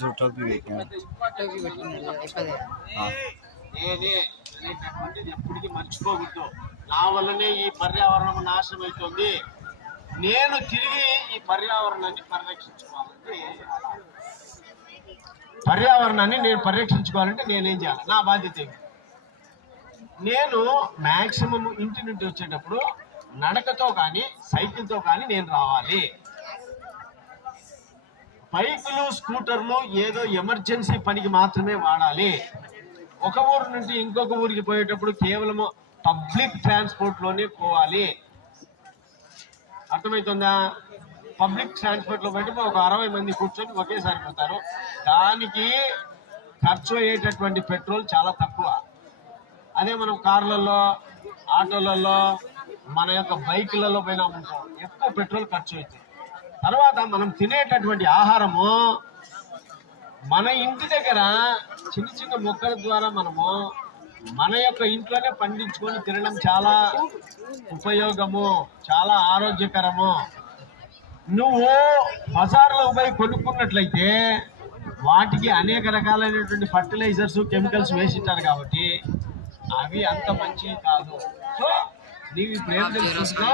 जो टोपी నేనే అనేటటువంటిది ఎప్పటికీ మర్చిపోకూడదు. నా వల్లనే ఈ పర్యావరణం నాశనం అవుతుంది. నేను తిరిగి ఈ పర్యావరణాన్ని పరిరక్షించుకోవాలంటే నేనేం చేయాలి? నా బాధ్యత ఏంటి? నేను మ్యాక్సిమం ఇంటి నుండి వచ్చేటప్పుడు నడకతో కానీ సైకిల్తో కానీ నేను రావాలి. బైకులు స్కూటర్లు ఏదో ఎమర్జెన్సీ పనికి మాత్రమే వాడాలి. ఒక ఊరు నుండి ఇంకొక ఊరికి పోయేటప్పుడు కేవలం పబ్లిక్ ట్రాన్స్పోర్ట్ లోనే పోవాలి. అర్థమవుతుందా? పబ్లిక్ ట్రాన్స్పోర్ట్ లో పెట్టి ఒక 60 మంది కూర్చొని ఒకేసారి పోతారు. దానికి ఖర్చు అయ్యేటటువంటి పెట్రోల్ చాలా తక్కువ. అదే మనం కార్లలో ఆటోలలో మన యొక్క బైకులలో పోయినామనుకో ఎక్కువ పెట్రోల్ ఖర్చు అవుతుంది. తర్వాత మనం తినేటటువంటి ఆహారము మన ఇంటి దగ్గర చిన్న చిన్న మొక్కల ద్వారా మనము మన యొక్క ఇంట్లోనే పండించుకొని తినడం చాలా ఉపయోగము, చాలా ఆరోగ్యకరము. నువ్వు బజార్లో పోయి కొనుక్కున్నట్లయితే వాటికి అనేక రకాలైనటువంటి ఫర్టిలైజర్స్ కెమికల్స్ వేసింటారు కాబట్టి అవి అంత మంచివి కాదు. సో నీవు ఇప్పుడు ఏం తెలుసుకో,